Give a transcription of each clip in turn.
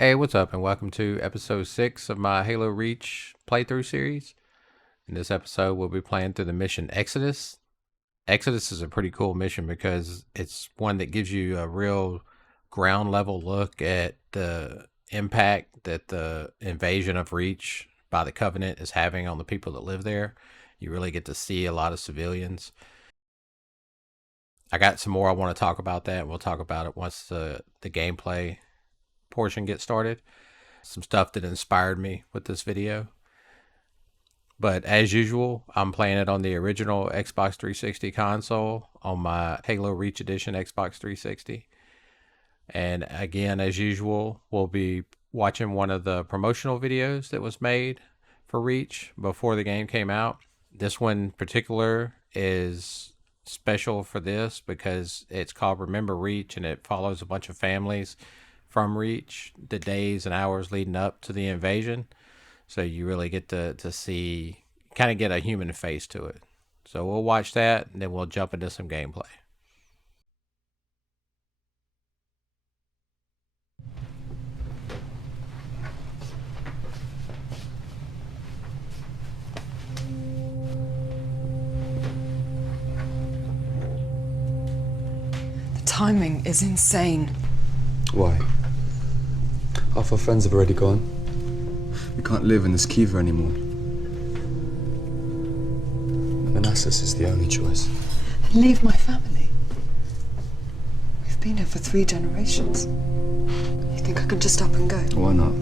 Hey, what's up, and welcome to episode 6 of my Halo Reach playthrough series. In this episode, we'll be playing through the mission Exodus. Exodus is a pretty cool mission because it's one that gives you a real ground level look at the impact that the invasion of Reach by the Covenant is having on the people that live there. You really get to see a lot of civilians. I got some more I want to talk about that, and we'll talk about it once the gameplay portion gets started. Some stuff that inspired me with this video. But as usual, I'm playing it on the original Xbox 360 console on my Halo Reach Edition Xbox 360. And again, as usual, we'll be watching one of the promotional videos that was made for Reach before the game came out. This one in particular is special for this because it's called Remember Reach, and it follows a bunch of families from Reach the days and hours leading up to the invasion. So you really get to see, kind of get a human face to it. So we'll watch that, and then we'll jump into some gameplay. The timing is insane. Why? Half our friends have already gone. We can't live in this Kiva anymore. Manassas is the only choice. And leave my family. We've been here for 3 generations. You think I can just up and go? Why not?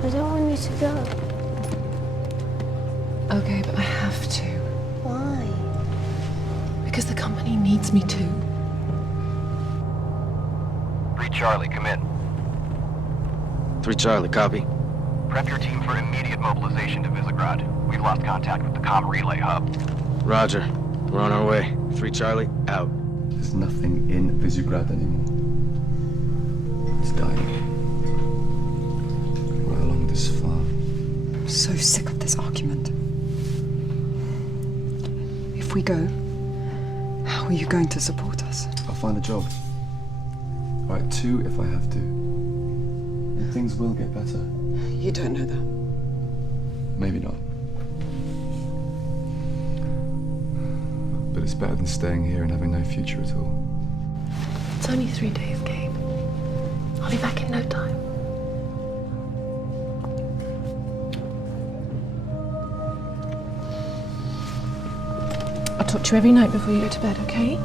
I don't want you to go. Okay, but I have to. Why? Because the company needs me to. 3 Charlie, come in. 3 Charlie, copy. Prep your team for immediate mobilization to Visegrad. We've lost contact with the comm relay hub. Roger. We're on our way. 3 Charlie, out. There's nothing in Visegrad anymore. It's dying. Right along this farm. I'm so sick of this argument. If we go, how are you going to support us? I'll find a job. Alright, 2 if I have to. And things will get better. You don't know that. Maybe not. But it's better than staying here and having no future at all. It's only 3 days, Gabe. I'll be back in no time. I'll talk to you every night before you go to bed, okay?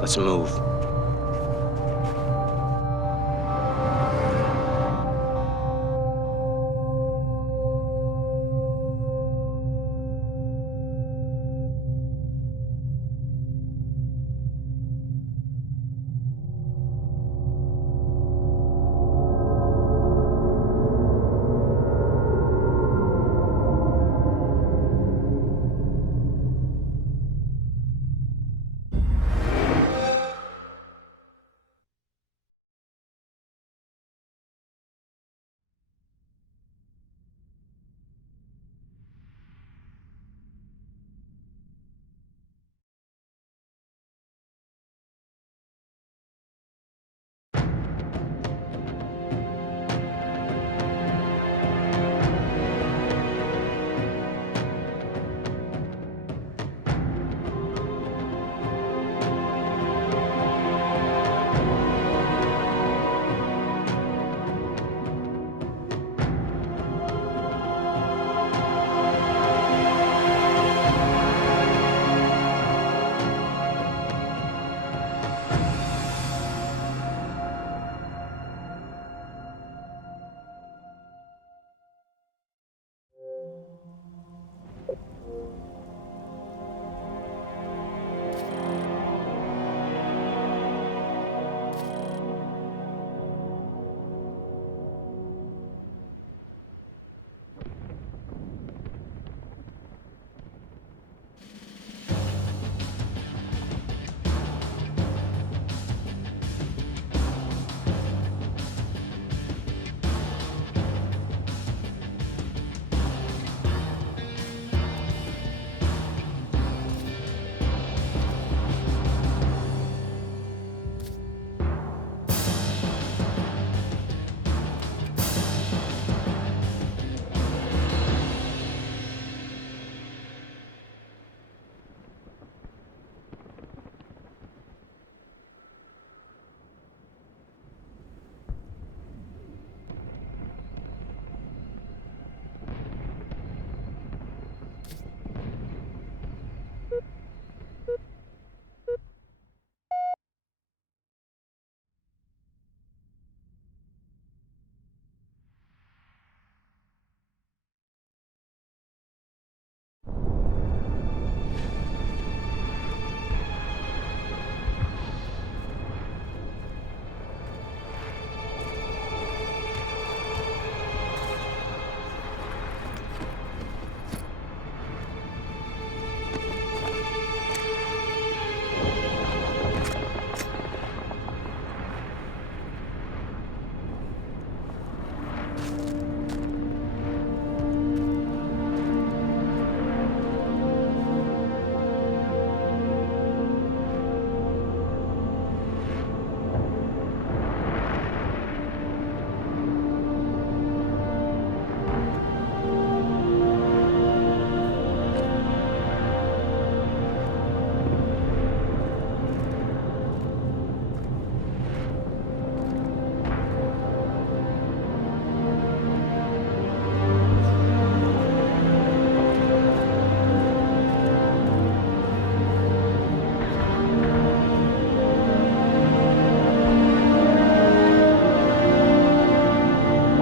Let's move.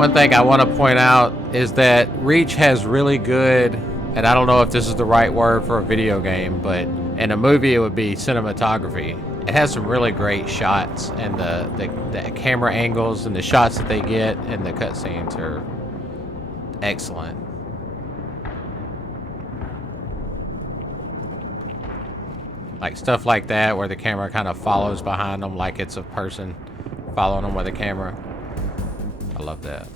One thing I want to point out is that Reach has really good, and I don't know if this is the right word for a video game, but in a movie it would be cinematography. It has some really great shots, and the camera angles and the shots that they get and the cutscenes are excellent. Like stuff like that where the camera kind of follows behind them like it's a person following them with a camera. I love that.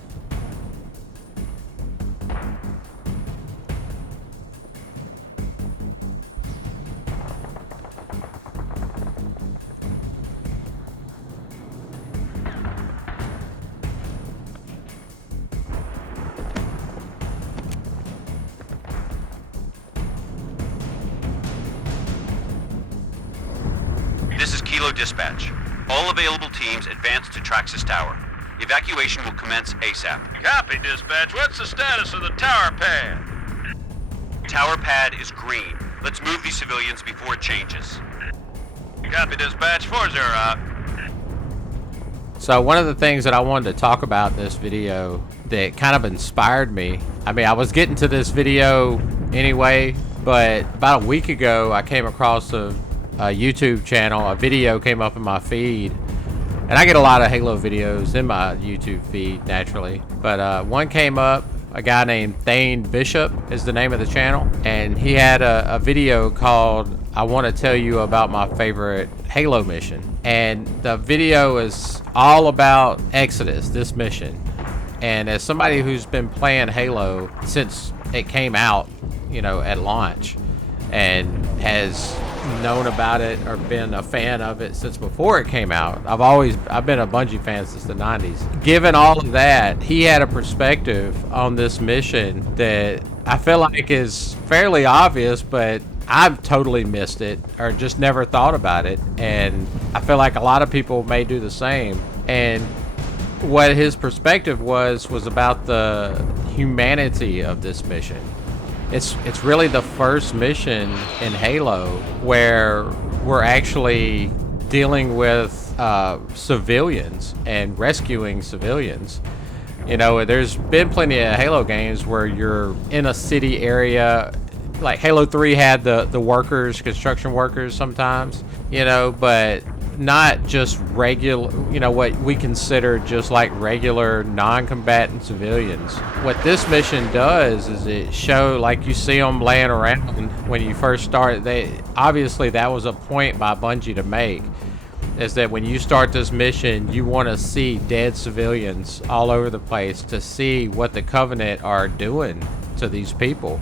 This is Kilo Dispatch. All available teams advance to Traxxas Tower. Evacuation will commence ASAP. Copy, Dispatch. What's the status of the tower pad? Tower pad is green. Let's move these civilians before it changes. Copy, Dispatch. 4-0 out. So one of the things that I wanted to talk about in this video that kind of inspired me, I mean, I was getting to this video anyway, but about a week ago I came across a YouTube channel. A video came up in my feed, and I get a lot of Halo videos in my YouTube feed naturally, but one came up. A guy named Thane Bishop is the name of the channel, and he had a video called I Want to Tell You About My Favorite Halo Mission. And the video is all about Exodus, this mission. And as somebody who's been playing Halo since it came out, you know, at launch, and has known about it or been a fan of it since before it came out. I've been a Bungie fan since the 90s. Given all of that, he had a perspective on this mission that I feel like is fairly obvious, but I've totally missed it or just never thought about it. And I feel like a lot of people may do the same. And what his perspective was about the humanity of this mission. It's really the first mission in Halo where we're actually dealing with civilians and rescuing civilians. You know, there's been plenty of Halo games where you're in a city area, like Halo 3 had the workers, construction workers sometimes, you know, but not just regular, you know, what we consider just like regular non-combatant civilians. What this mission does is it show, like you see them laying around when you first start. Obviously that was a point by Bungie to make, is that when you start this mission, you want to see dead civilians all over the place to see what the Covenant are doing to these people.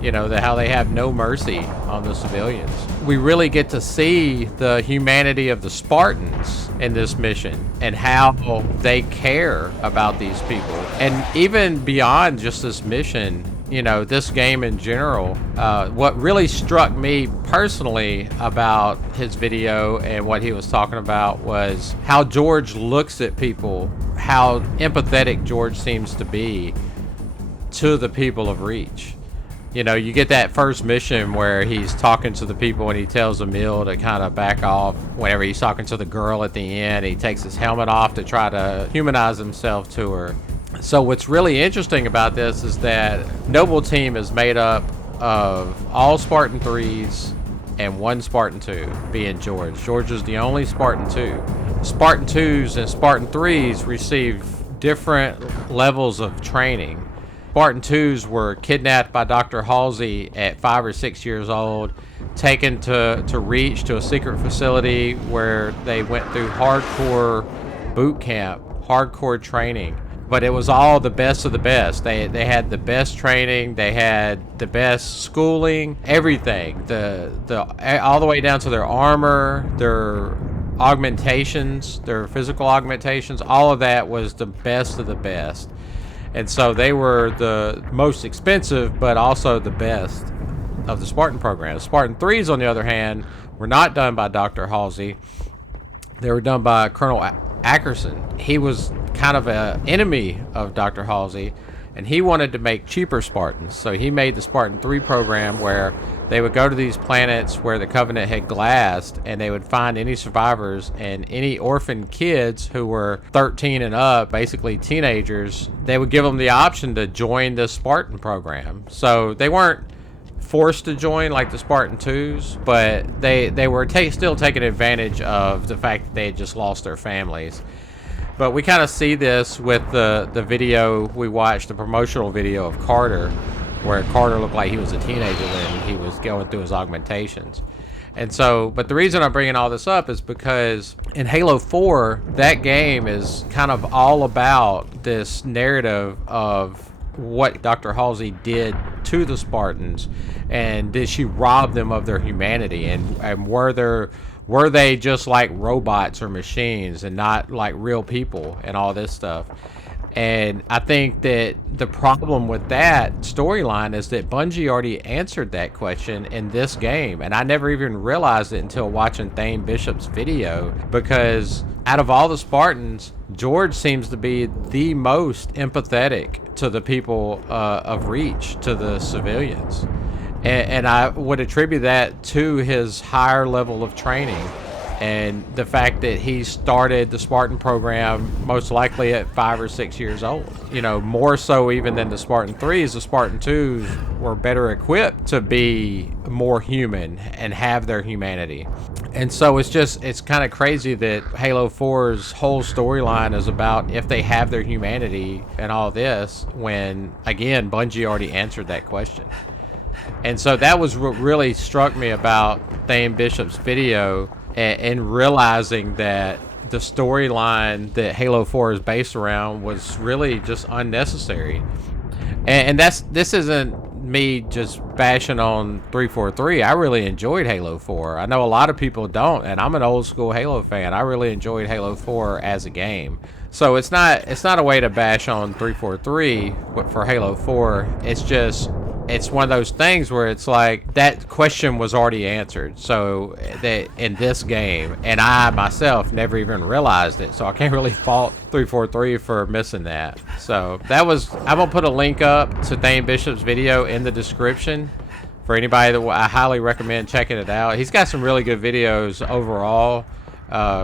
You know, how they have no mercy on the civilians. We really get to see the humanity of the Spartans in this mission and how they care about these people. And even beyond just this mission, you know, this game in general, what really struck me personally about his video and what he was talking about was how George looks at people, how empathetic George seems to be to the people of Reach. You know, you get that first mission where he's talking to the people and he tells Emil to kind of back off. Whenever he's talking to the girl at the end, he takes his helmet off to try to humanize himself to her. So what's really interesting about this is that Noble Team is made up of all Spartan 3s and one Spartan 2, being George. George is the only Spartan 2. Spartan 2s and Spartan 3s receive different levels of training. Spartan 2s were kidnapped by Dr. Halsey at 5 or 6 years old, taken to Reach, to a secret facility where they went through hardcore boot camp, hardcore training. But it was all the best of the best. They had the best training, they had the best schooling, everything. All the way down to their armor, their augmentations, their physical augmentations, all of that was the best of the best. And so they were the most expensive, but also the best of the Spartan program. Spartan 3s, on the other hand, were not done by Dr. Halsey. They were done by Colonel Ackerson. He was kind of an enemy of Dr. Halsey, and he wanted to make cheaper Spartans. So he made the Spartan 3 program where they would go to these planets where the Covenant had glassed, and they would find any survivors and any orphan kids who were 13 and up, basically teenagers. They would give them the option to join the Spartan program. So they weren't forced to join like the Spartan 2s, but they were still taking advantage of the fact that they had just lost their families. But we kind of see this with the video we watched, the promotional video of Carter, where Carter looked like he was a teenager when he was going through his augmentations. And so, but the reason I'm bringing all this up is because in Halo 4, that game is kind of all about this narrative of what Dr. Halsey did to the Spartans, and did she rob them of their humanity, and were they just like robots or machines and not like real people and all this stuff. And I think that the problem with that storyline is that Bungie already answered that question in this game, and I never even realized it until watching Thane Bishop's video, because out of all the Spartans, George seems to be the most empathetic to the people of Reach, to the civilians. And I would attribute that to his higher level of training and the fact that he started the Spartan program most likely at 5 or 6 years old. You know, more so even than the Spartan 3s, the Spartan 2s were better equipped to be more human and have their humanity. And so it's kind of crazy that Halo 4's whole storyline is about if they have their humanity and all this, when, again, Bungie already answered that question. And so that was what really struck me about Thane Bishop's video, and realizing that the storyline that Halo 4 is based around was really just unnecessary. And this isn't me just bashing on 343. I really enjoyed Halo 4. I know a lot of people don't, and I'm an old school Halo fan. I really enjoyed Halo 4 as a game. So it's not a way to bash on 343 for Halo 4. It's one of those things where it's like that question was already answered. So that in this game, and I myself never even realized it. So I can't really fault 343 for missing that. So I'm gonna put a link up to Thane Bishop's video in the description for anybody that I highly recommend checking it out. He's got some really good videos overall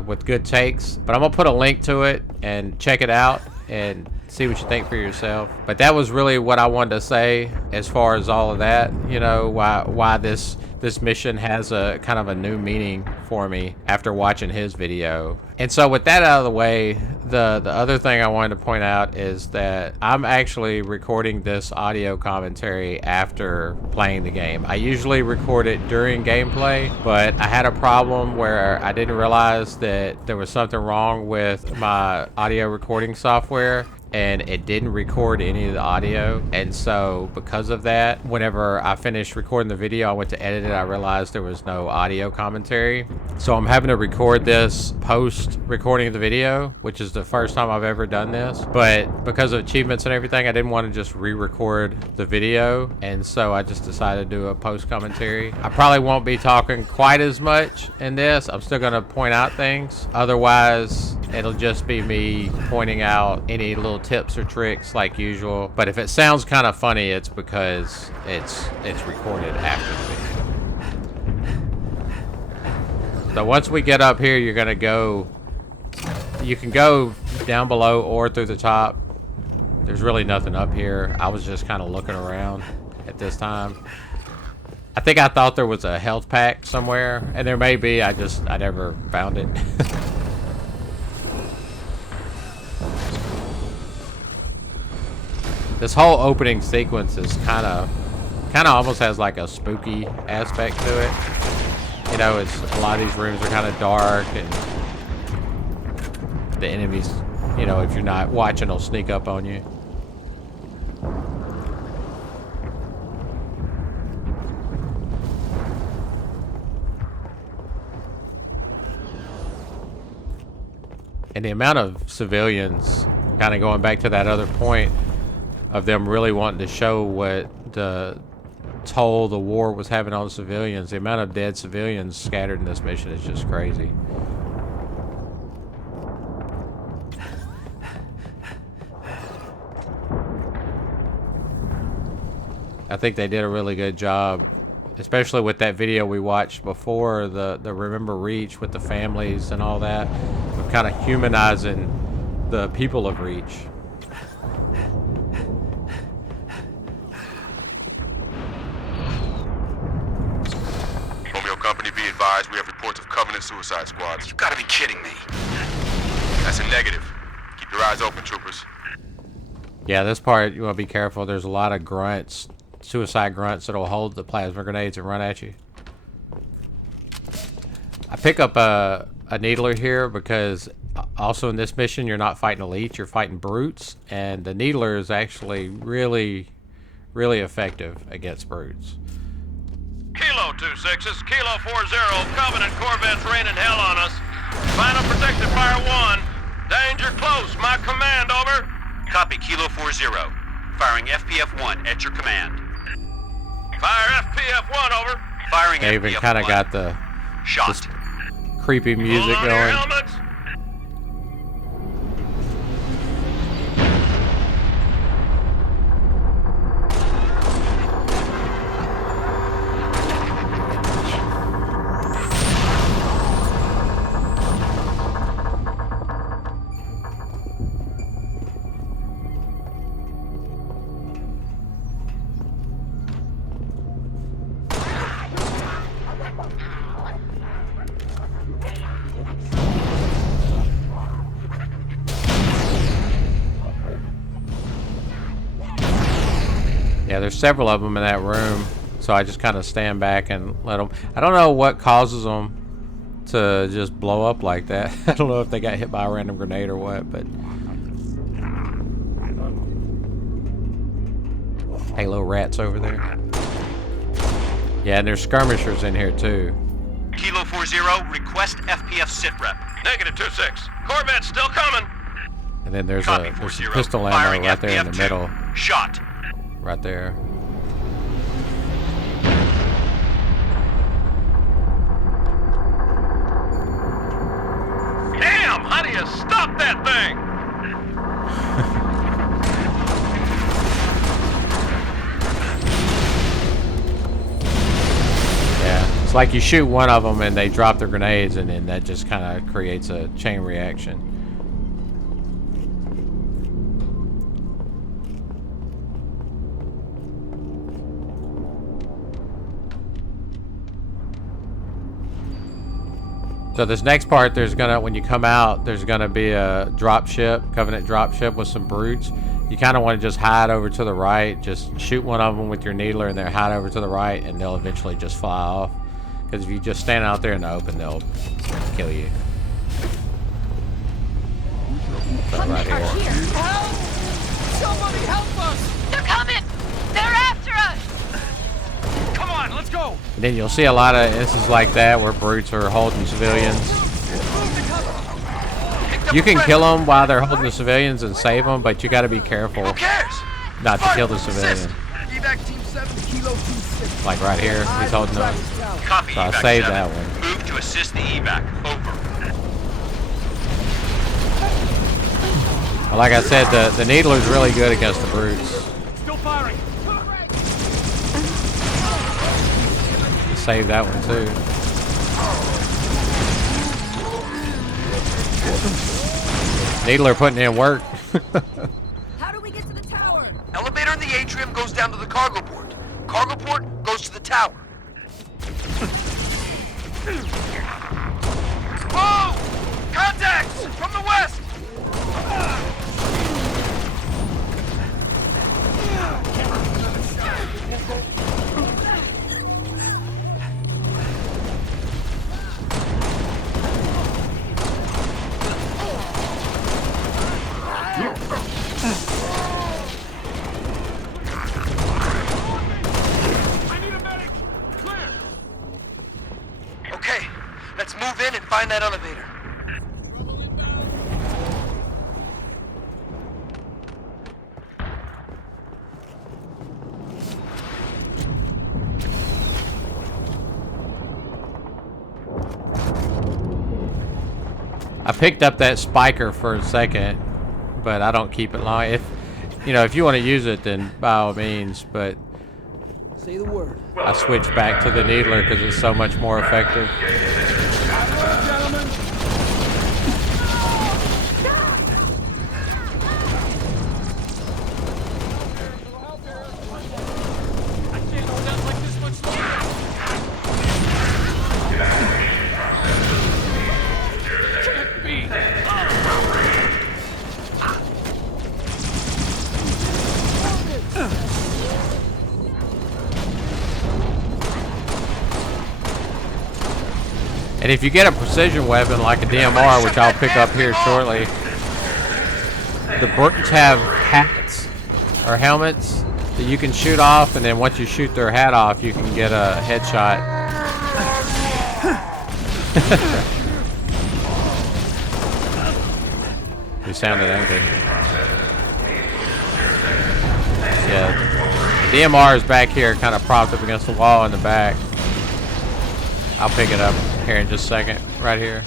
with good takes, but I'm gonna put a link to it and check it out and see what you think for yourself. But that was really what I wanted to say as far as all of that, you know, why this mission has a kind of a new meaning for me after watching his video. And so with that out of the way, the other thing I wanted to point out is that I'm actually recording this audio commentary after playing the game. I usually record it during gameplay, but I had a problem where I didn't realize that there was something wrong with my audio recording software, and it didn't record any of the audio. And so because of that, whenever I finished recording the video, I went to edit it, I realized there was no audio commentary. So I'm having to record this post recording the video, which is the first time I've ever done this. But because of achievements and everything, I didn't want to just re-record the video, and so I just decided to do a post commentary. I probably won't be talking quite as much in this. I'm still going to point out things. Otherwise, it'll just be me pointing out any little tips or tricks like usual. But if it sounds kind of funny, it's because it's recorded after the video. So once we get up here, you can go down below or through the top. There's really nothing up here. I was just kind of looking around at this time. I think I thought there was a health pack somewhere, and there may be. I never found it. This whole opening sequence is kind of almost has like a spooky aspect to it. You know, it's a lot of these rooms are kind of dark, and the enemies, you know, if you're not watching, will sneak up on you. And the amount of civilians, kind of going back to that other point of them really wanting to show what the toll the war was having on civilians, the amount of dead civilians scattered in this mission is just crazy. I think they did a really good job especially with that video we watched before, the Remember Reach with the families and all that, of kind of humanizing the people of Reach. Romeo Company, be advised, we have reports of Covenant suicide squads. You gotta be kidding me. That's a negative. Keep your eyes open, troopers. Yeah, this part you want to be careful. There's a lot of grunts, suicide grunts that'll hold the plasma grenades and run at you. I pick up a needler here because also in this mission you're not fighting elites, you're fighting brutes, and the needler is actually really effective against brutes. Kilo 2-6, Kilo 40, Covenant Corvettes raining hell on us. Final protective fire 1. Danger close, my command, over. Copy, Kilo 40. Firing FPF-1 at your command. Fire FPF-1, over. Firing They even FPF-1. kind of got the Shot. creepy music Hold on to your going. helmets. Yeah, there's several of them in that room, so I just kind of stand back and let them. I don't know what causes them to just blow up like that. I don't know if they got hit by a random grenade or what, but Halo rats over there. Yeah, and there's skirmishers in here too. Kilo 40, request FPF sitrep. Negative 2-6. Corvette's still coming. And then there's Copy, some 40. pistol Firing ammo right there in the FPF-2. middle, Shot. right there. Damn, how do you stop that thing? Yeah, it's like you shoot one of them and they drop their grenades, and then that just kind of creates a chain reaction. So this next part, there's gonna, when you come out, there's gonna be a drop ship, Covenant drop ship with some brutes. You kind of want to just hide over to the right, just shoot one of them with your needler and then hide over to the right, and they'll eventually just fly off. Because if you just stand out there in the open, they'll kill you. So right here. Help! Somebody help us! They're coming! They're after us! Come on, let's go! And then you'll see a lot of instances like that where brutes are holding civilians. You can kill them while they're holding the civilians and save them, but you got to be careful Who cares? not to kill the civilian. Evac Team 7, Kilo 26. Like right here, he's holding them. Copy, So I evac saved 7. that one. Move to assist the evac. Over. Well, like I said, the needler's really good against the brutes. Still firing. Save that one too. Needler putting in work. How do we get to the tower? Elevator in the atrium goes down to the cargo port. Cargo port goes to the tower. Whoa! Contacts from the west! I need a medic. Clear. Okay, let's move in and find that elevator. I picked up that spiker for a second, but I don't keep it long. If you want to use it, then by all means. But Say the word. I switched back to the Needler because it's so much more effective. Gentlemen. I can't hold out like this much longer. Can't be. And if you get a precision weapon like a DMR, which I'll pick up here shortly, the Britons have hats or helmets that you can shoot off, and then once you shoot their hat off, you can get a headshot. You sounded angry. Yeah, the DMR is back here, kind of propped up against the wall in the back. I'll pick it up here in just a second, right here.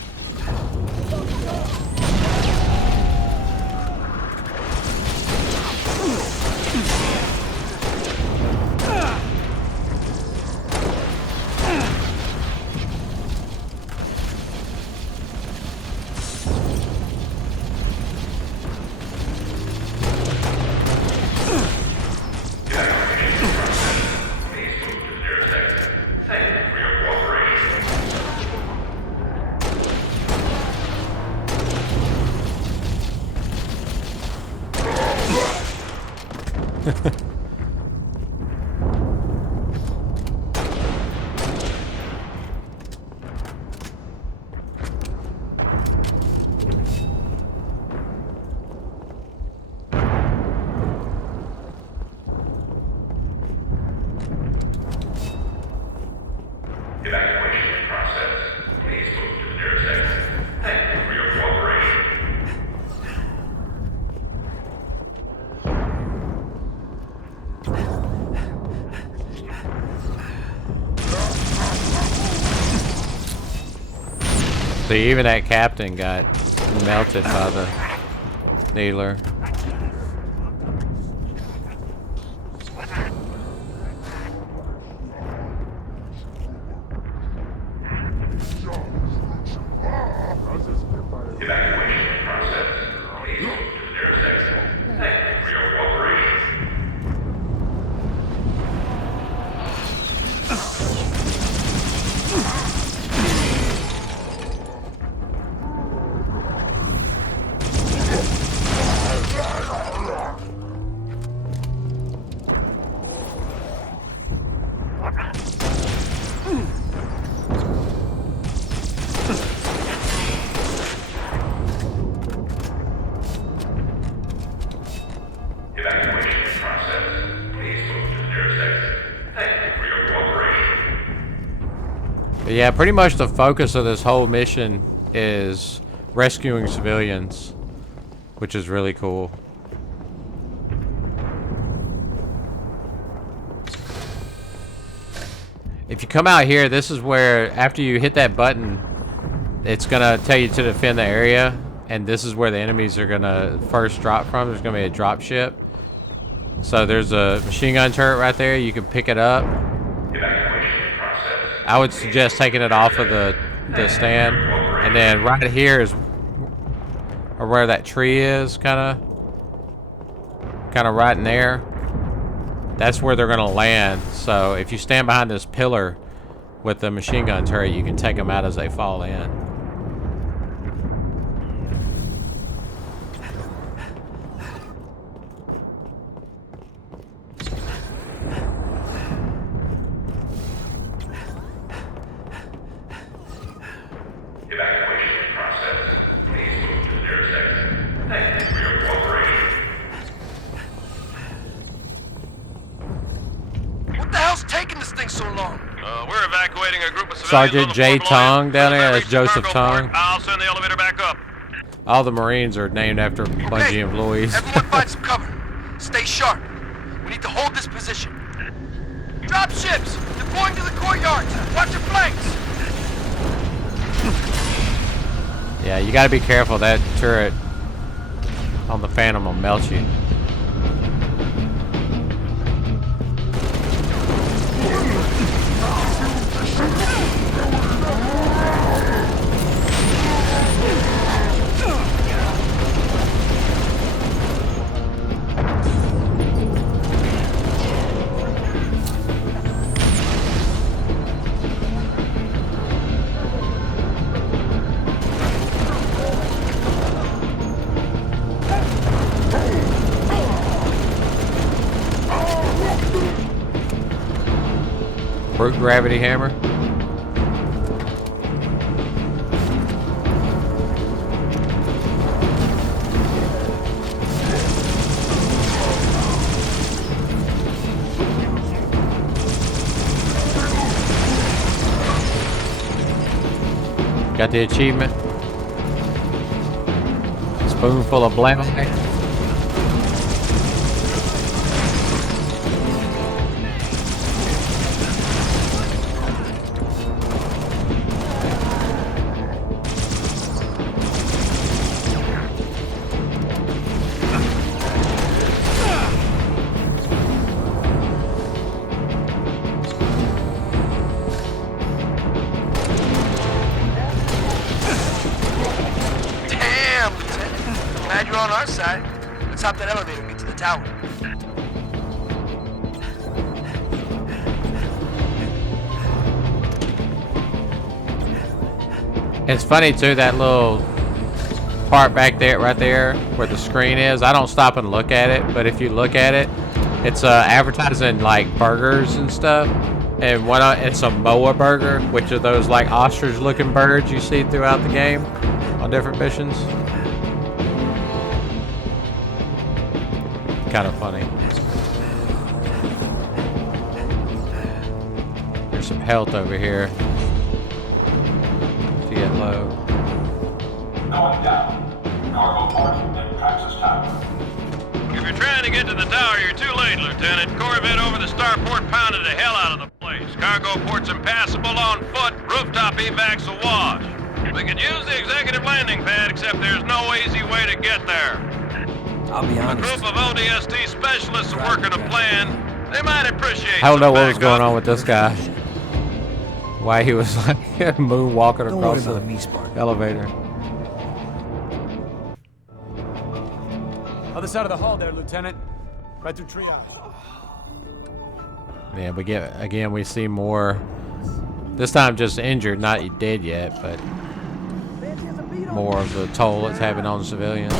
Evacuation process. Please move to the nearest exit. Thank you for your cooperation. So even that captain got melted by the Needler. Evacuation process. Please move to the nearest exit. Thank you for your cooperation. Evacuation process. Please move to the nearest exit. Thank you for your cooperation. But yeah, pretty much the focus of this whole mission is rescuing civilians, which is really cool. If you come out here, this is where, after you hit that button, it's gonna tell you to defend the area, and this is where the enemies are gonna first drop from. There's gonna be a drop ship. So there's a machine gun turret right there. You can pick it up. Evacuation process. I would suggest taking it off of the stand, and then right here is or where that tree is, kind of right in there. That's where they're gonna land. So if you stand behind this pillar with the machine gun turret, you can take them out as they fall in. Evacuation process. Please move to the nearest exit. Thank you for your cooperation. What the hell's taking this thing so long? We're evacuating a group of civilians. Sergeant on the J. Fort Loyal. Tong down there. As That's they reach Joseph the cargo Tong. port, I'll send the elevator back up. All the Marines are named after Bungie employees. Everyone find some cover. Stay sharp. We need to hold this position. Drop ships! Deploying to the courtyards! Watch your flanks! Yeah, you gotta be careful. That turret on the Phantom will melt you. Brute gravity hammer. Got the achievement. Spoonful of blam. Damn, Lieutenant. Glad you're on our side. Let's hop that elevator and get to the tower. It's funny too, that little part back there, right there, where the screen is. I don't stop and look at it, but if you look at it, it's advertising like burgers and stuff. And it's a Moa burger, which are those like ostrich-looking birds you see throughout the game on different missions. Kind of funny. There's some health over here. To get low. Going down. Cargo port in Praxis Tower. If you're trying to get to the tower, you're too late, Lieutenant. Corvette over the starport pounded the hell out of the place. Cargo port's impassable on foot. Rooftop evac's awash. We could use the executive landing pad, except there's no easy way to get there. I'll be A honest. group of ODST specialists are working a plan. They might appreciate I don't know some what was going backup. on with this guy. Why he was like moonwalking Don't worry across the about me, Spartan. elevator. Other side of the hall there, Lieutenant. Right through triage. Yeah, we see more. This time just injured, not dead yet, but more of the toll it's having on civilians.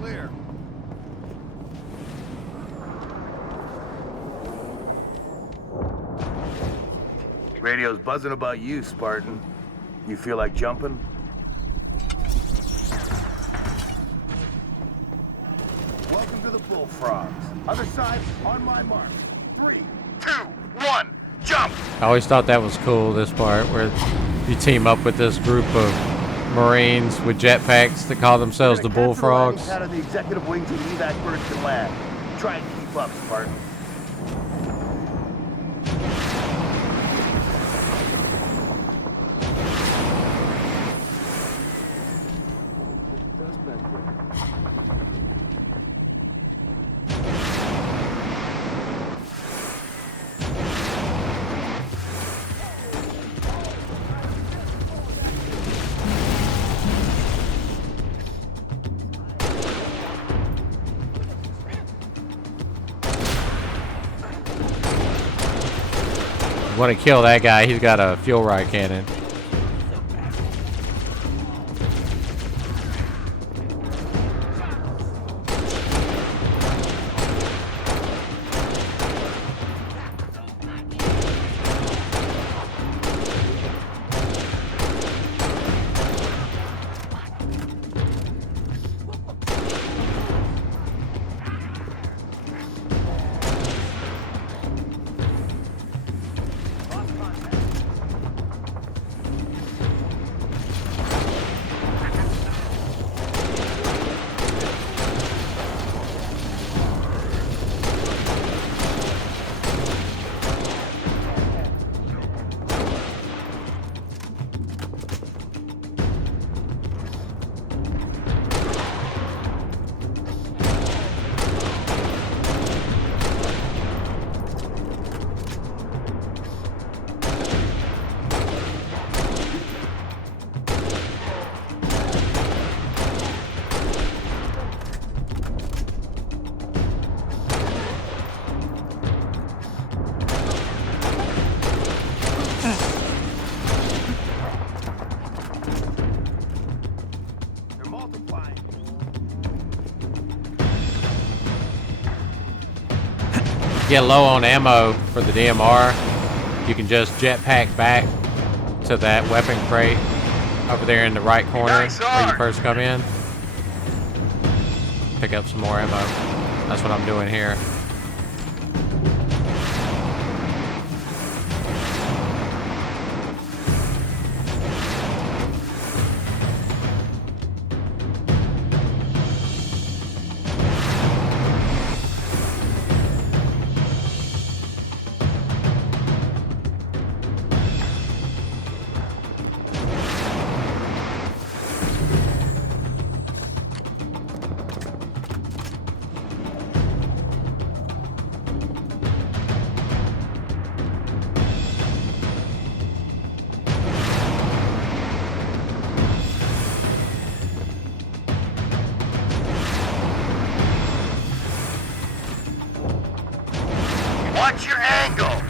Clear. Radio's buzzing about you, Spartan. You feel like jumping? Welcome to the Bullfrogs. Other side, on my mark. 3, 2, 1, jump! I always thought that was cool, this part, where you team up with this group of Marines with jetpacks that call themselves the Bullfrogs. Out of the executive wing to the evac birds can land. Try and keep up, Spartan. Want to kill that guy, he's got a fuel rod cannon. get low on ammo for the DMR, you can just jetpack back to that weapon crate over there in the right corner where you first come in. Pick up some more ammo. That's what I'm doing here. Watch your angle!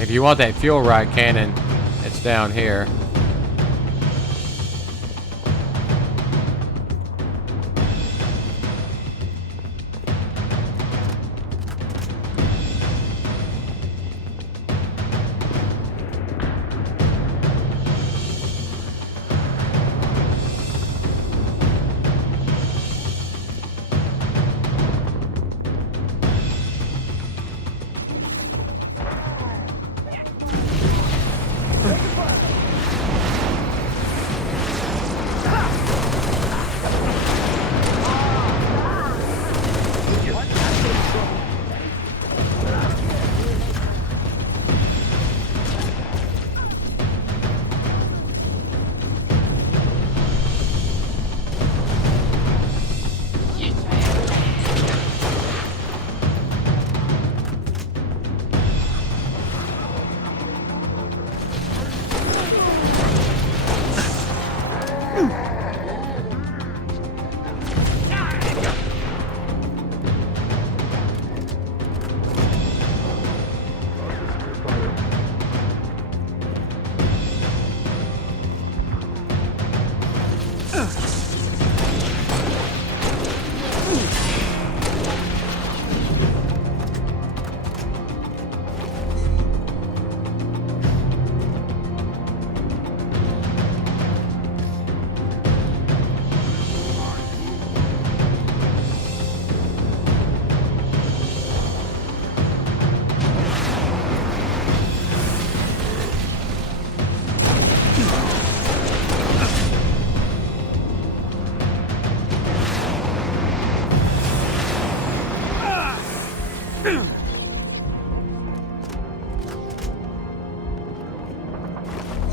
If you want that fuel rod cannon, it's down here.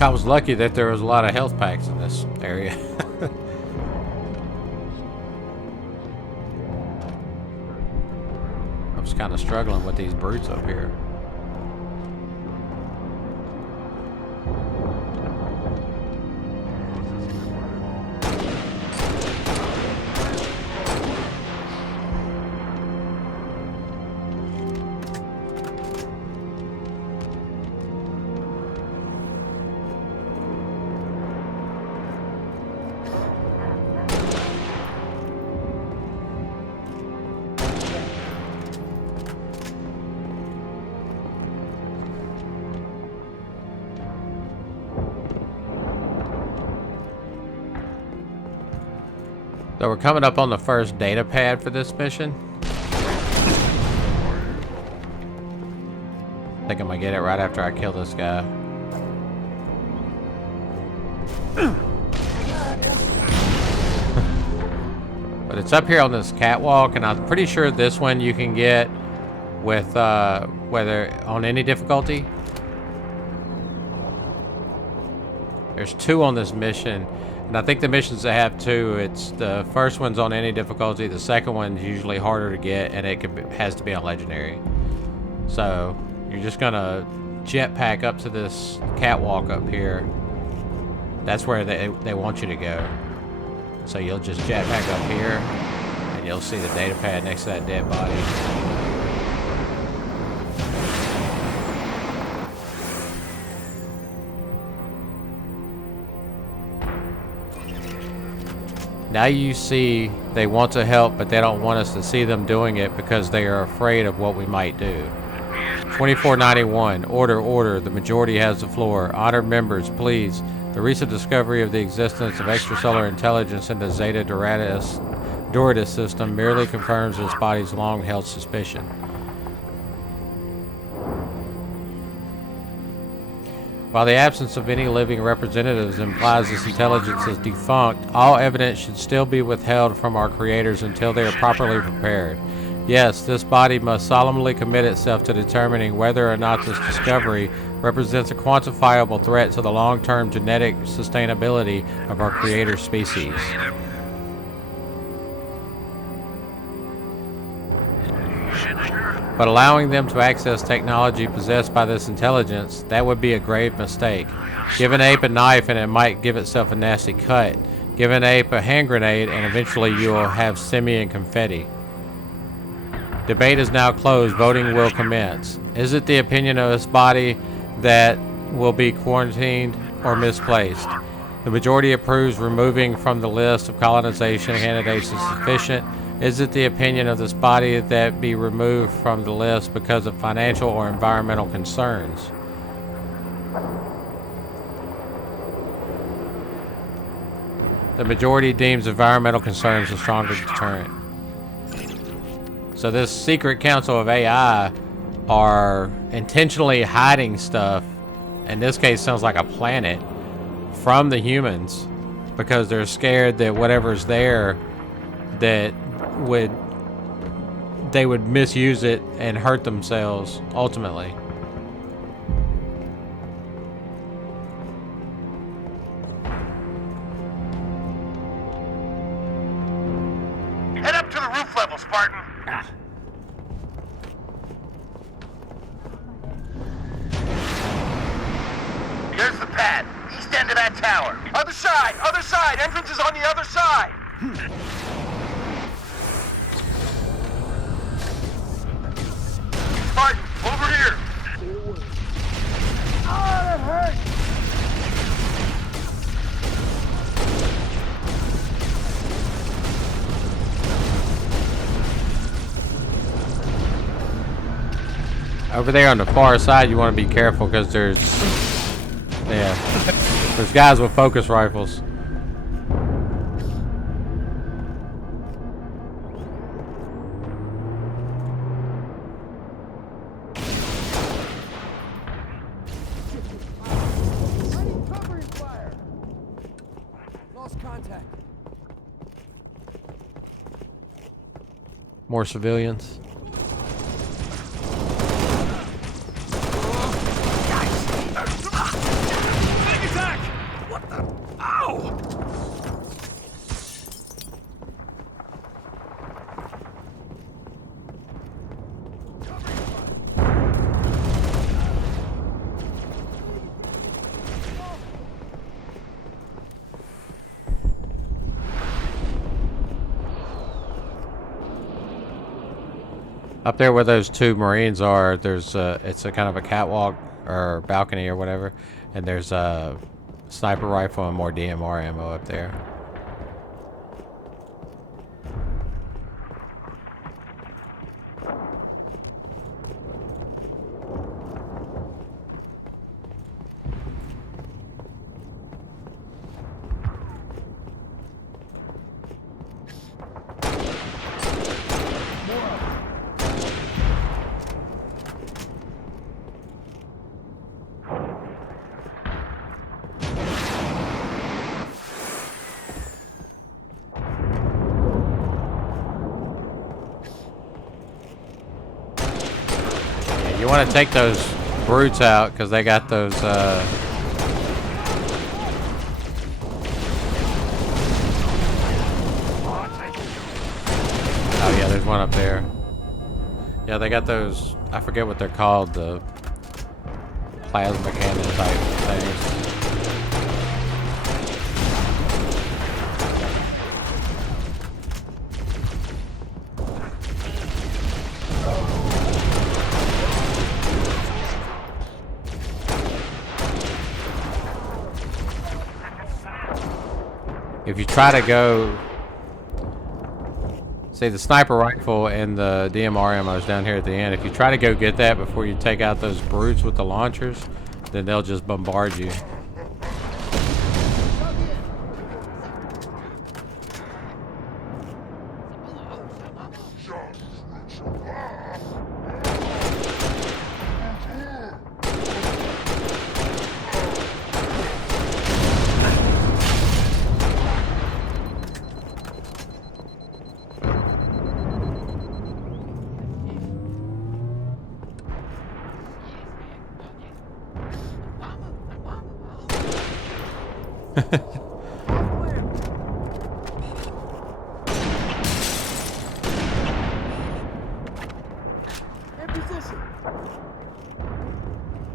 I was lucky that there was a lot of health packs in this area. I was kind of struggling with these brutes up here. So we're coming up on the first data pad for this mission. I think I'm gonna get it right after I kill this guy. But it's up here on this catwalk, and I'm pretty sure this one you can get with whether on any difficulty. There's 2 on this mission, and I think the missions they have 2, it's the first one's on any difficulty, the second one's usually harder to get, and has to be on legendary. So you're just gonna jetpack up to this catwalk up here. That's where they want you to go. So you'll just jetpack up here, and you'll see the data pad next to that dead body. Now you see they want to help, but they don't want us to see them doing it because they are afraid of what we might do. 2491, order, the majority has the floor. Honored members, please. The recent discovery of the existence of extrasolar intelligence in the Zeta Doradus system merely confirms this body's long-held suspicion. While the absence of any living representatives implies this intelligence is defunct, all evidence should still be withheld from our creators until they are properly prepared. Yes, this body must solemnly commit itself to determining whether or not this discovery represents a quantifiable threat to the long-term genetic sustainability of our creator species. But allowing them to access technology possessed by this intelligence, that would be a grave mistake. Give an ape a knife and it might give itself a nasty cut. Give an ape a hand grenade and eventually you will have simian confetti. Debate is now closed. Voting will commence. Is it the opinion of this body that will be quarantined or misplaced? The majority approves removing from the list of colonization candidates is sufficient. Is it the opinion of this body that be removed from the list because of financial or environmental concerns? The majority deems environmental concerns a stronger deterrent. So this secret council of AI are intentionally hiding stuff, in this case sounds like a planet, from the humans because they're scared that whatever's there that they would misuse it and hurt themselves ultimately. Head up to the roof level, Spartan. There's the pad. East end of that tower. Other side! Other side! Entrance is on the other side! Spartan, over here! Oh, that hurt! Over there on the far side, you want to be careful because there's guys with focus rifles. Lost contact. More civilians. Up there where those 2 Marines are, there's it's a kind of a catwalk or balcony or whatever, and there's a sniper rifle and more DMR ammo up there. You want to take those brutes out because they got those one up there. Yeah, they got those, I forget what they're called, the plasma cannon type things. If you try to go, see the sniper rifle and the DMR ammo is down here at the end. If you try to go get that before you take out those brutes with the launchers, then they'll just bombard you.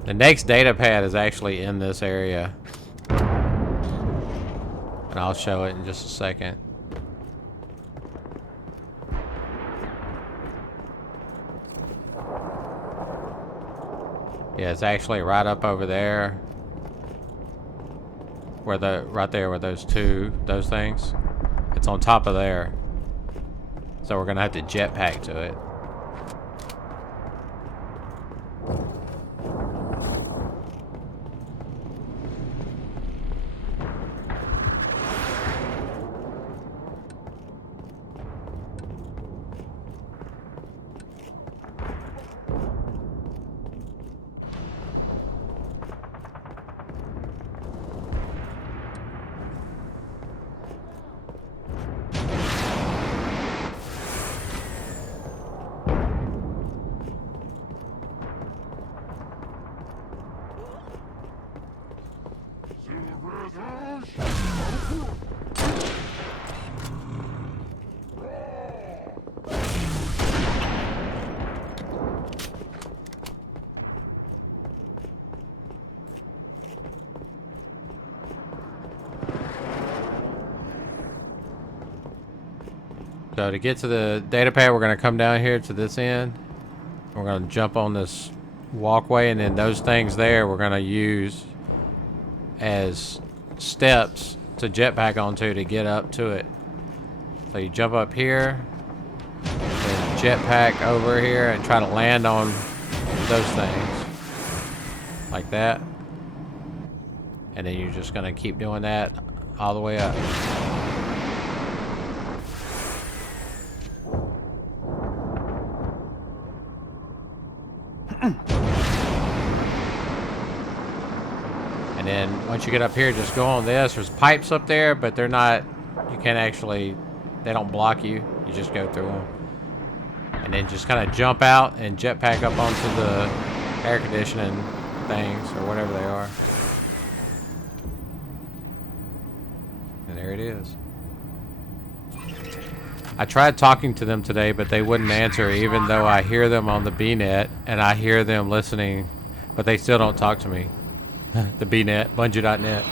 The next data pad is actually in this area, and I'll show it in just a second. Yeah, it's actually right up over there, where right there where those things. It's on top of there, so we're gonna have to jetpack to it. So to get to the data pad, we're going to come down here to this end. We're going to jump on this walkway, and then those things there we're going to use as steps to jetpack onto to get up to it. So you jump up here, then jetpack over here and try to land on those things. Like that. And then you're just going to keep doing that all the way up. And then once you get up here, just go on this. There's pipes up there, but they're not, you can't actually, they don't block you. You just go through them. And then just kind of jump out and jetpack up onto the air conditioning things or whatever they are. And there it is. I tried talking to them today, but they wouldn't answer, even though I hear them on the BNet and I hear them listening, but they still don't talk to me. The BNet, Bungie.net.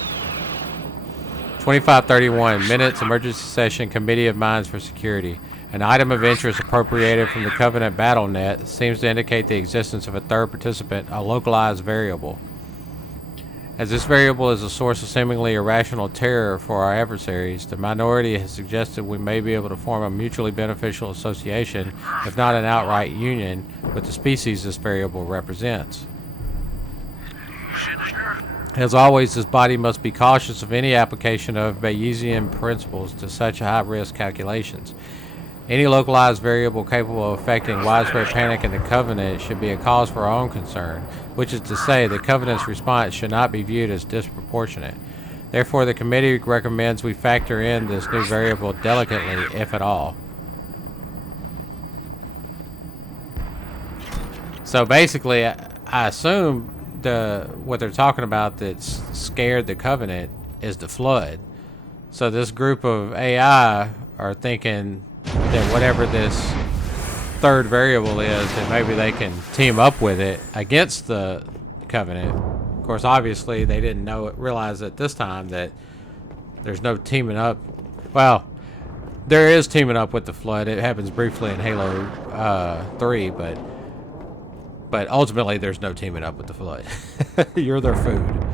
2531, Minutes, Emergency Session, Committee of Minds for Security. An item of interest appropriated from the Covenant BattleNet seems to indicate the existence of a third participant, a localized variable. As this variable is a source of seemingly irrational terror for our adversaries, the minority has suggested we may be able to form a mutually beneficial association, if not an outright union, with the species this variable represents. As always, this body must be cautious of any application of Bayesian principles to such high-risk calculations. Any localized variable capable of affecting widespread panic in the Covenant should be a cause for our own concern, which is to say the Covenant's response should not be viewed as disproportionate. Therefore, the committee recommends we factor in this new variable delicately, if at all. So basically, I assume what they're talking about that's scared the Covenant is the Flood. So this group of AI are thinking that whatever this third variable is that maybe they can team up with it against the Covenant. Of course, obviously, they didn't realize at this time that there's no teaming up. Well, there is teaming up with the Flood. It happens briefly in Halo 3, but ultimately there's no teaming up with the Flood. You're their food.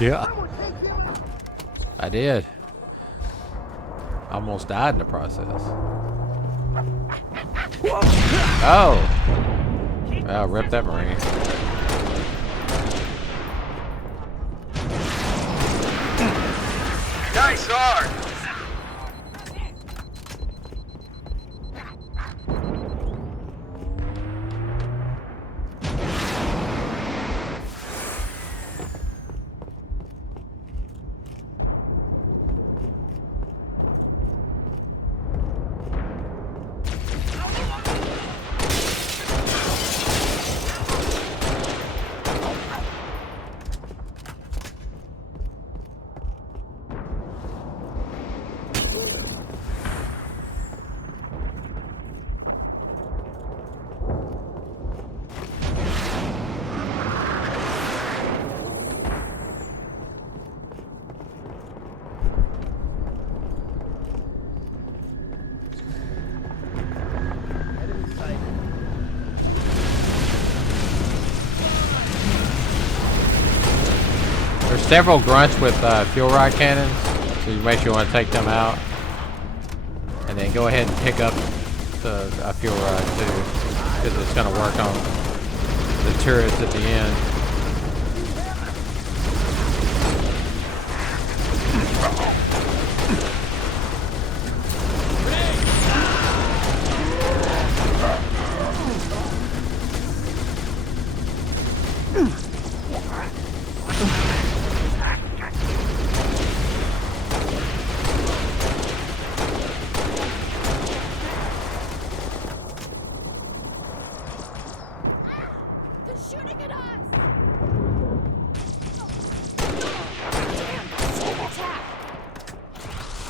Yeah. I did. Almost died in the process. Oh! Well, rip that Marine. Nice hard! There's several grunts with fuel rod cannons, so you make sure you want to take them out. And then go ahead and pick up the fuel rod too, because it's going to work on the turrets at the end.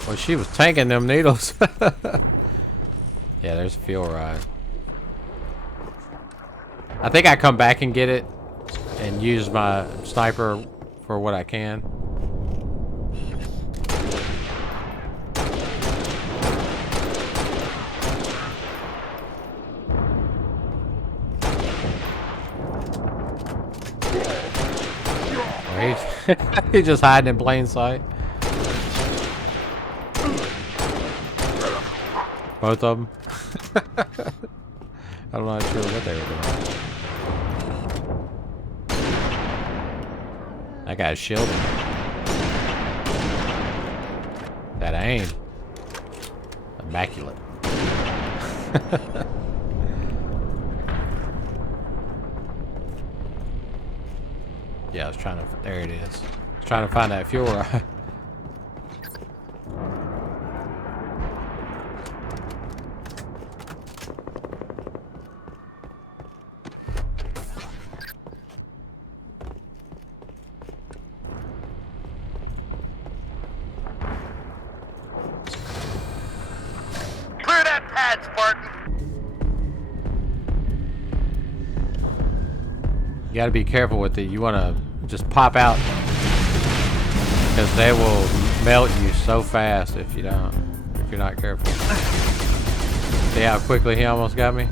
Well, she was tanking them needles. Yeah, there's a fuel rod. I think I come back and get it and use my sniper for what I can. He's just hiding in plain sight. Both of them. I'm not sure what they were doing. That guy's shielded. That aim. Immaculate. Yeah, I was trying to. There it is. I was trying to find that fuel rod. Clear that pad, Spartan! You gotta be careful with it. You wanna just pop out, because they will melt you so fast if you don't, if you're not careful. See how quickly he almost got me?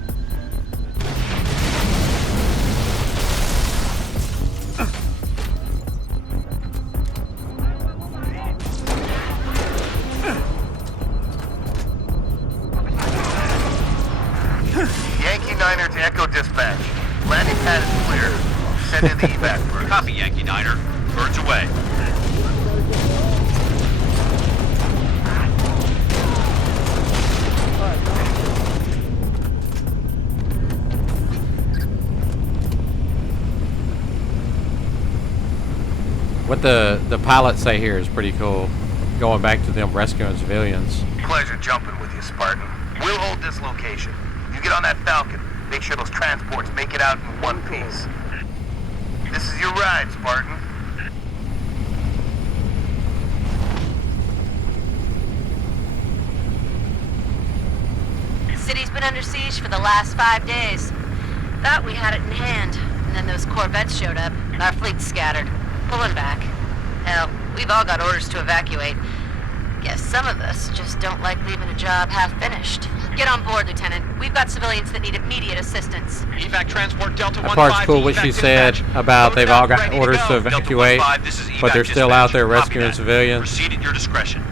Yankee Niner to Echo Dispatch. Landing pad is clear. Send in the evac first. Copy, Yankee Niner. Birds away. What the pilots say here is pretty cool. Going back to them rescuing civilians. Pleasure jumping with you, Spartan. We'll hold this location. You get on that Falcon. Make sure those transports make it out in one piece. This is your ride, Spartan. The city's been under siege for the last 5 days. Thought we had it in hand, and then those Corvettes showed up. Our fleet's scattered, pulling back. Hell, we've all got orders to evacuate. Guess some of us just don't like leaving a job half-finished. Get on board, Lieutenant. We've got civilians that need immediate assistance. Evac transport Delta 1-5. That part's cool what she said about they've all got orders to evacuate, but they're still out there rescuing civilians. Proceed at your discretion.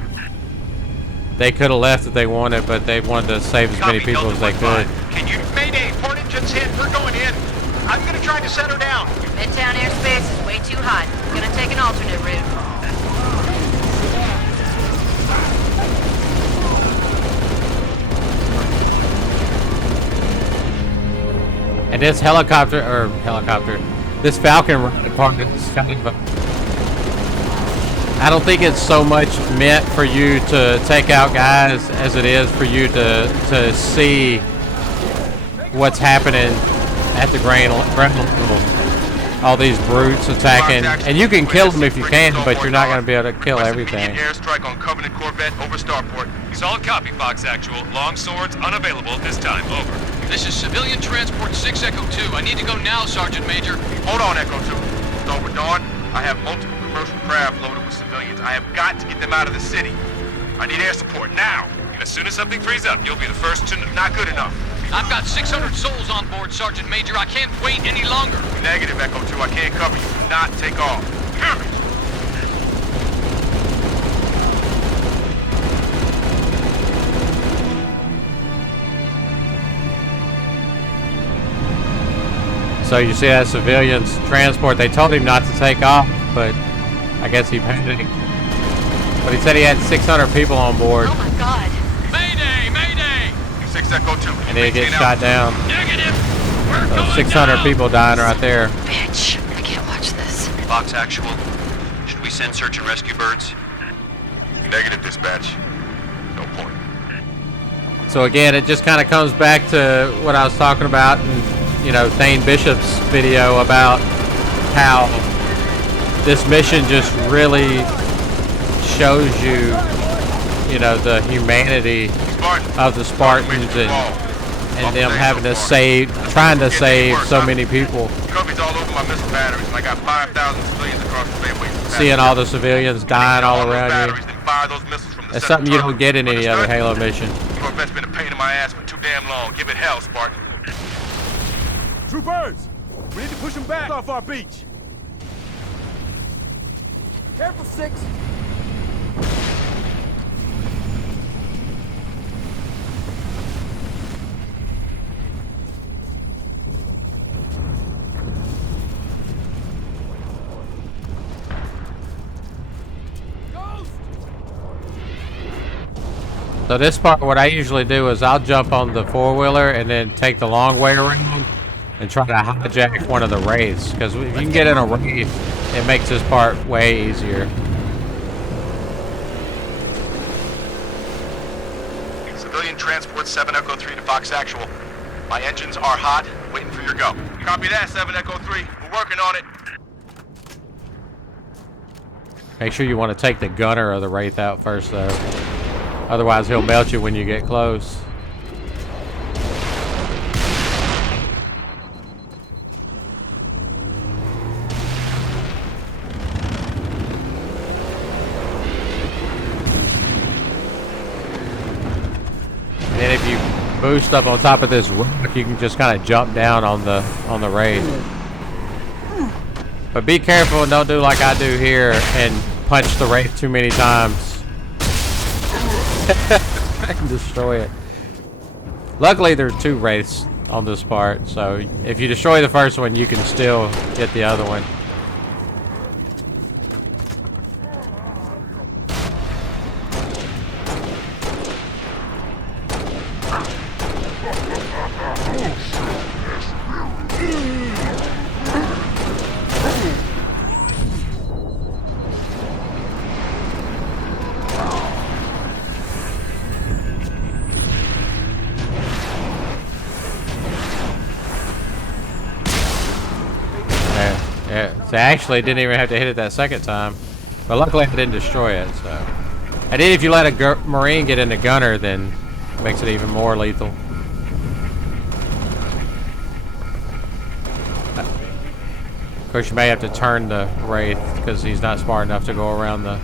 They could have left if they wanted, but they wanted to save as many people as they could. Can you... Mayday, port engine's hit. We're going in. I'm gonna try to set her down. Midtown airspace is way too hot. Gonna take an alternate route. And this helicopter, this Falcon part is kind of I don't think it's so much meant for you to take out guys as it is for you to see what's happening at the ground level. All these brutes attacking, and you can kill them if you can, but you're not going to be able to kill everything. Airstrike on Covenant Corvette over Starport. Solid copy, Fox Actual. Long swords unavailable at this time. Over. This is civilian transport 6 Echo 2. I need to go now, Sergeant Major. Hold on, Echo 2. Start with Dawn. I have multiple commercial craft loaded with civilians. I have got to get them out of the city. I need air support now. As soon as something frees up, you'll be the first to... Not good enough. I've got 600 souls on board, Sergeant Major. I can't wait any longer. Negative, Echo 2. I can't cover you. Do not take off. Damn it. So you see that civilians transport, they told him not to take off, but I guess he panicked. But he said he had 600 people on board. Oh my god. Mayday! Mayday! 6 Echo 2. And he gets shot down. Negative! So 600 people dying right there. Bitch, I can't watch this. Fox Actual, should we send search and rescue birds? Negative, dispatch. No point. So again, it just kind of comes back to what I was talking about, and you know, Thane Bishop's video about how this mission just really shows you, you know, the humanity of the Spartans and them having to save, trying to save so many people. Coverage all over my missile batteries, and I got 5,000 civilians across the Fairway. Seeing all the civilians dying all around you. That's something you don't get in any other Halo mission. Corvette's been a pain in my ass for too damn long. Give it hell, Spartan. True birds! We need to push them back off our beach. Careful, 6. So this part, what I usually do is I'll jump on the four-wheeler and then take the long way around and try to hijack one of the wraiths. Because if you can get in a wraith, it makes this part way easier. Civilian transport 7 Echo 3 to Fox Actual. My engines are hot, waiting for your go. Copy that, 7 Echo 3. We're working on it. Make sure you want to take the gunner of the wraith out first, though. Otherwise, he'll melt you when you get close. And then if you boost up on top of this rock, you can just kind of jump down on the wraith. But be careful and don't do like I do here and punch the wraith too many times. I can destroy it. Luckily, there are 2 wraiths on this part, so if you destroy the first one, you can still get the other one. So I actually didn't even have to hit it that second time. But luckily I didn't destroy it, so. And then if you let a Marine get in the gunner, then it makes it even more lethal. Of course, you may have to turn the Wraith because he's not smart enough to go around the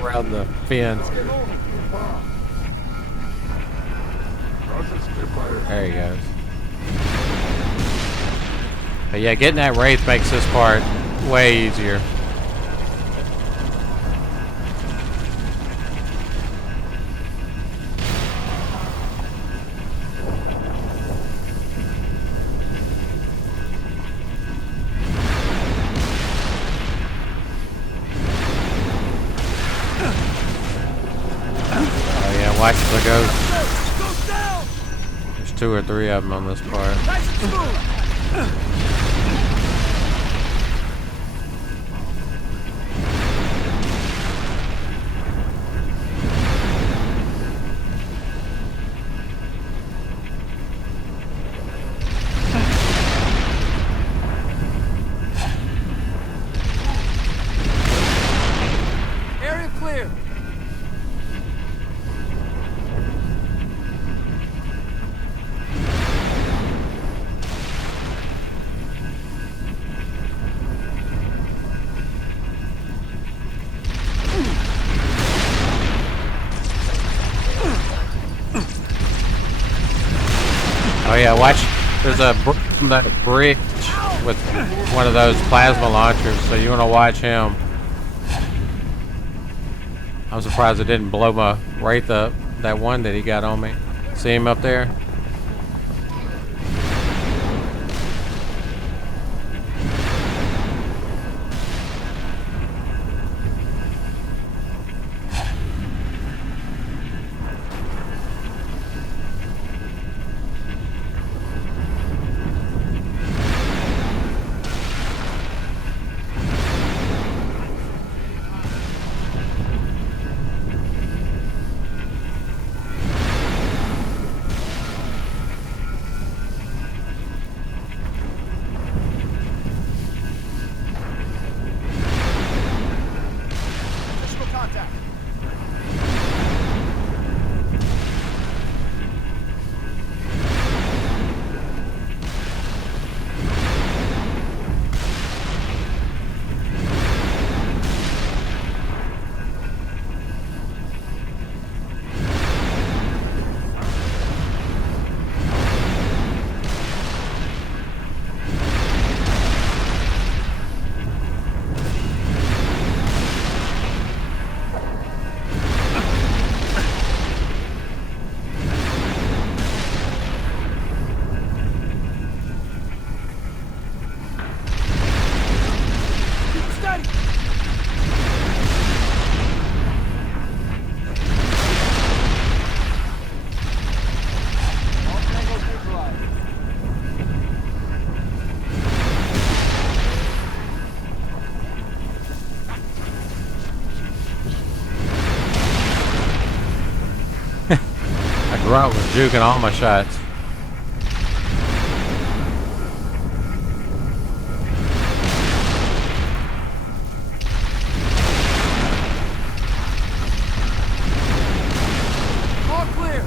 around the fin. There he goes. But yeah, getting that Wraith makes this part way easier. Oh yeah, watch the ghost. There's 2 or 3 of them on this part. Area clear. Oh yeah, watch. There's a that bridge with one of those plasma launchers, so you want to watch him. I'm surprised it didn't blow my Wraith up. That one that he got on me. See him up there? Grunt was juking all my shots. All clear.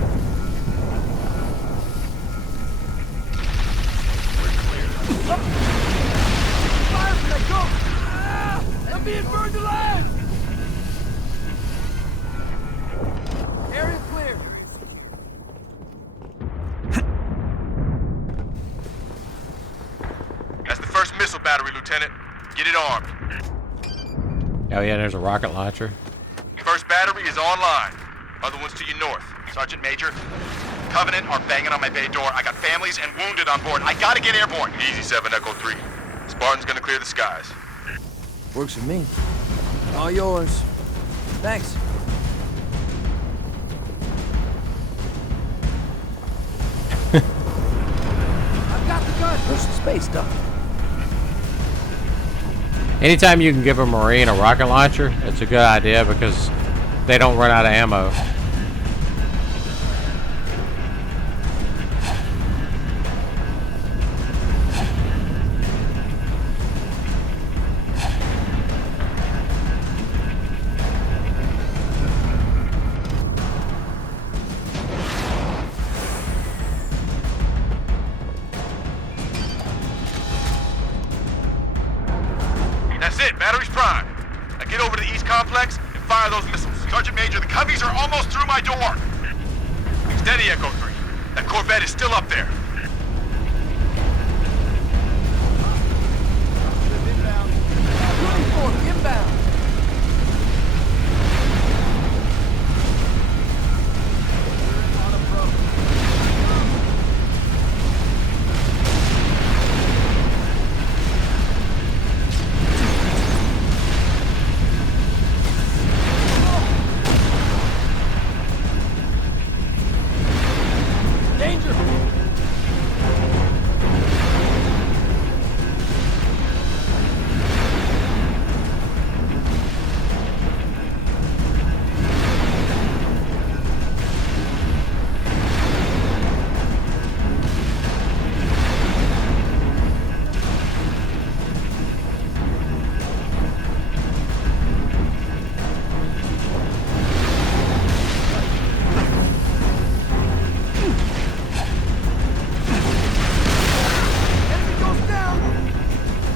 Fire from that ghost! I'm being burned alive! Area clear. That's the first missile battery, Lieutenant. Get it armed. Oh yeah, there's a rocket launcher. First battery is online. Other ones to your north. Sergeant Major, Covenant are banging on my bay door. I got families and wounded on board. I gotta get airborne. Easy 7 Echo 3. Spartan's gonna clear the skies. Works for me. All yours. Thanks. I've got the gun. There's some space, Doc. Anytime you can give a Marine a rocket launcher, it's a good idea because they don't run out of ammo. battery's prime. Now get over to the east complex and fire those missiles. Sergeant Major, the Coveys are almost through my door. Steady, Echo 3. That Corvette is still up there. Inbound.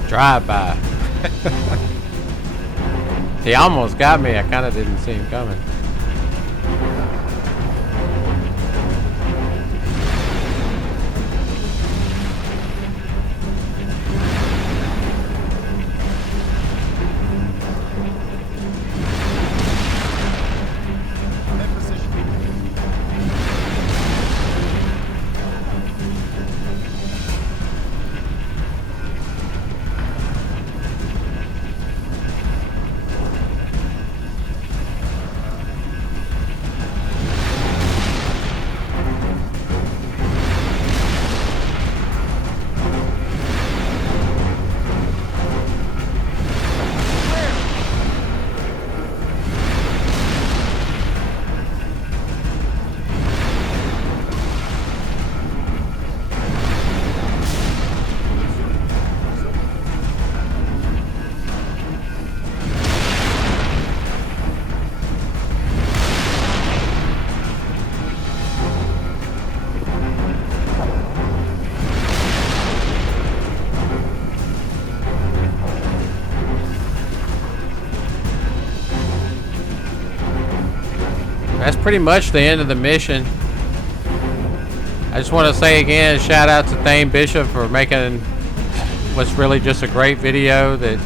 Drive-by. He almost got me. I kind of didn't see him coming. That's pretty much the end of the mission. I just want to say again, shout out to Thane Bishop for making what's really just a great video that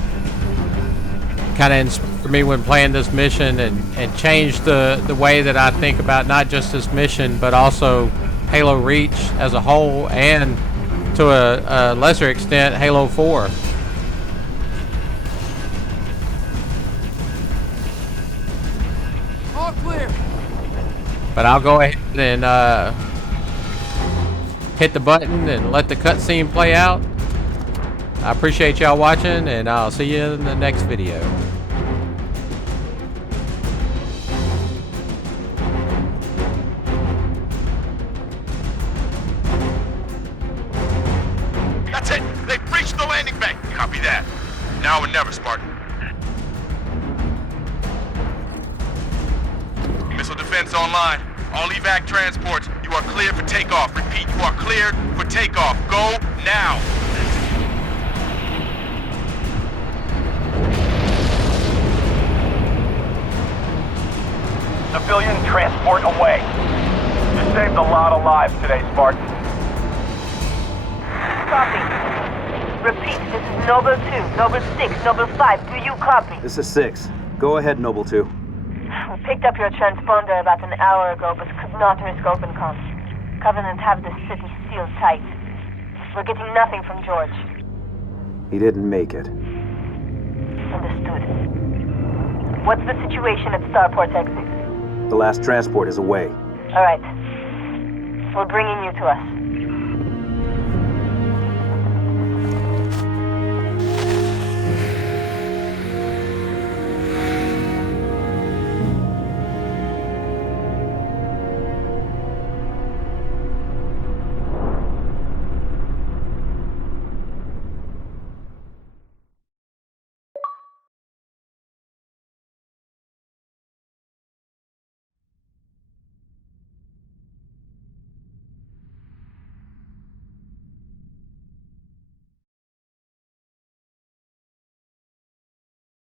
kind of inspired me when playing this mission and changed the way that I think about not just this mission but also Halo Reach as a whole, and to a lesser extent Halo 4. All clear. But I'll go ahead and hit the button and let the cutscene play out. I appreciate y'all watching, and I'll see you in the next video. That's it! They've breached the landing bank! Copy that. Now or never, Spartan. Missile defense online. All evac transports, you are cleared for takeoff. Repeat, you are cleared for takeoff. Go now! Civilian transport away. You saved a lot of lives today, Spartan. Copy. Repeat, this is Noble 2, Noble 6, Noble 5. Do you copy? This is 6. Go ahead, Noble 2. We picked up your transponder about an hour ago, but could not risk open comms. Covenant have the city sealed tight. We're getting nothing from George. He didn't make it. Understood. What's the situation at Starport exit? The last transport is away. All right. We're bringing you to us.